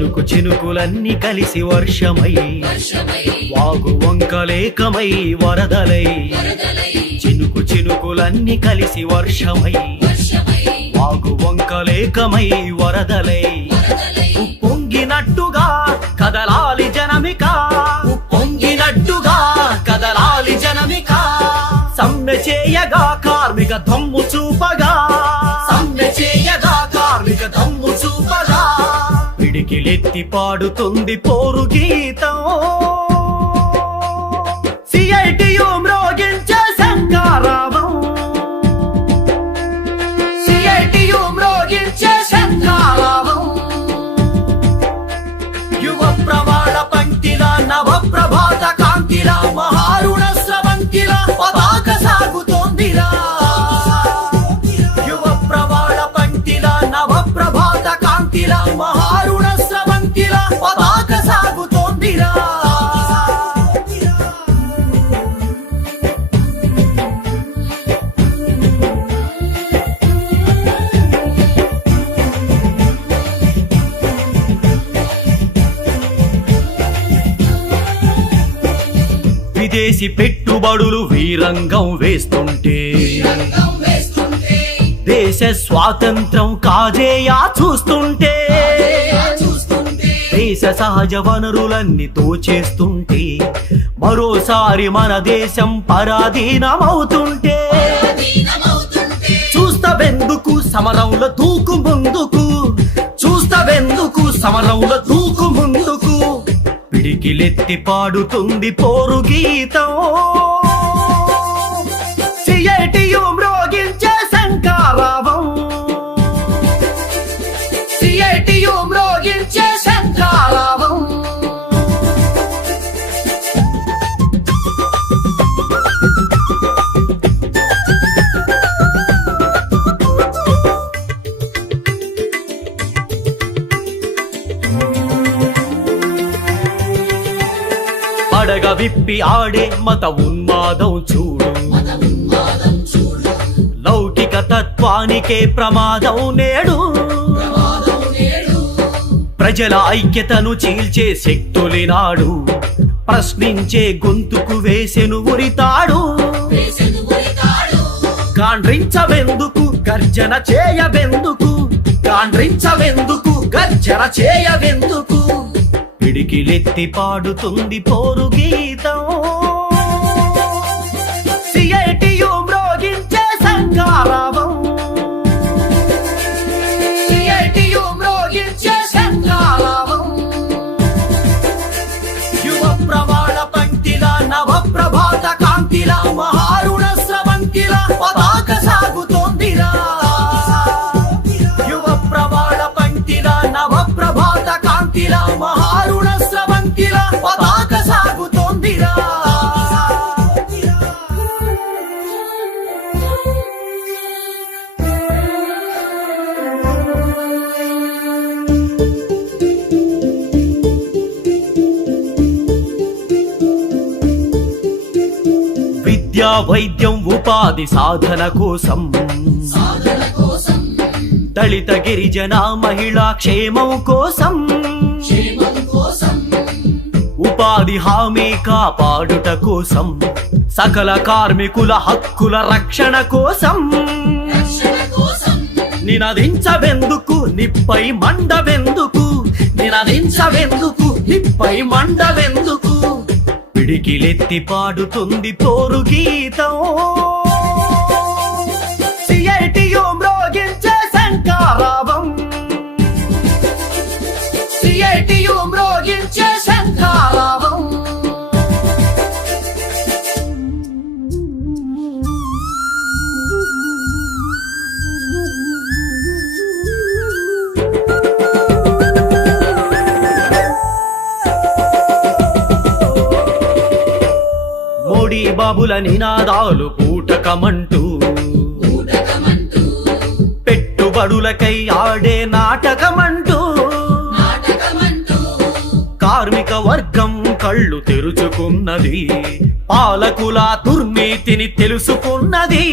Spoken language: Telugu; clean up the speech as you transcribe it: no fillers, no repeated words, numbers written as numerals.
చినుకు చినుకులన్నీ కలిసి వర్షమై వాగు వంకలేకమై వరదలై చినుకు చినుకులన్నీ కలిసి వర్షమై వాగు వంకలేకమై వరదలై ఉప్పొంగినట్టుగా కదలాలి జనమిక ఉప్పొంగినట్టుగా కదలాలి జనమిక సమ్మె చేయగా కార్మిక దమ్ము చూపగా సమ్మె చేయగా కార్మిక దమ్ము చూపగా పిడికిలెత్తి పాడుతుంది పోరు గీతం సిఐటియు మ్రోగించే శంఖారావం సిఐటియు మ్రోగించే శంఖారావం యువ ప్రవాళ పంక్తిల నవ ప్రభాత కాంతిల మహారుణ స్రవంతిల పతాక సాగుతోందిరా యువ ప్రవాళ పంక్తిల నవ ప్రభాత కాంతిల మహారుణ స్రవంతిల పతాక సాగుతోందిరా విదేశీ పెట్టుబడులు వీరంగం వేస్తుంటే దేశ స్వాతంత్రం కాజేయా చూస్తుంటే దేశ సహజ వనరులన్నీ దోచేస్తుంటే మరోసారి మన దేశం పరాధీనమవుతుంటే చూస్తావెందుకు సమరంలో దూకు ముందుకు చూస్తావెందుకు సమరంలో దూకు ముందుకు పిడికిలెత్తి పాడుతుంది పోరు గీతం సిఐటియు మ్రోగించే శంఖారావం సిఐటియు మ్రోగించే శంఖారావం అడగ విప్పి ఆడే మత ఉన్మాదం చూడు లౌకిక తత్వానికే ప్రమాదం నేడు ప్రజల ఐక్యతను చీల్చే శక్తులినాడు ప్రశ్నించే గొంతుకు వేసెను ఉరితాడు గాండ్రించవెందుకు గర్జన చేయవెందుకు గాండ్రించవెందుకు గర్జన చేయవెందుకు పిడికిలెత్తి పాడుతుంది పోరు గీతం సిఐటియు మ్రోగించే శంఖారావం సిఐటియు మ్రోగించే శంఖారావం యువ ప్రవాళ పంక్తిల నవ ప్రభాత కాంతిల మహారుణ స్రవంతిల పతాక సాగుతోందిరా యువ ప్రవాళ పంక్తిల నవ ప్రభాత కాంతిల మహారుణ స్రవంతిల పతాక సాగుతోందిరా విద్యా వైద్యం ఉపాధి సాధన కోసం దళిత గిరిజన మహిళా క్షేమం కోసం ఉపాధి హామీ కాపాడుట కోసం సకల కార్మికుల హక్కుల రక్షణ కోసం నినదించవెందుకు నిప్పై మండవెందుకు నినదించవెందుకు నిప్పై మండవెందుకు పిడికిలెత్తి పాడుతుంది పోరు గీతం సిఐటియు మ్రోగించే శంఖారావం సిఐటియు మ్రోగించే శంఖారావం మోడీ బాబుల నినాదాలు పూటకమంటూ పెట్టుబడులకై ఆడే నాటకమంటూ కార్మిక వర్గం కళ్ళు తెరుచుకున్నది పాలకుల దుర్నీతిని తెలుసుకున్నది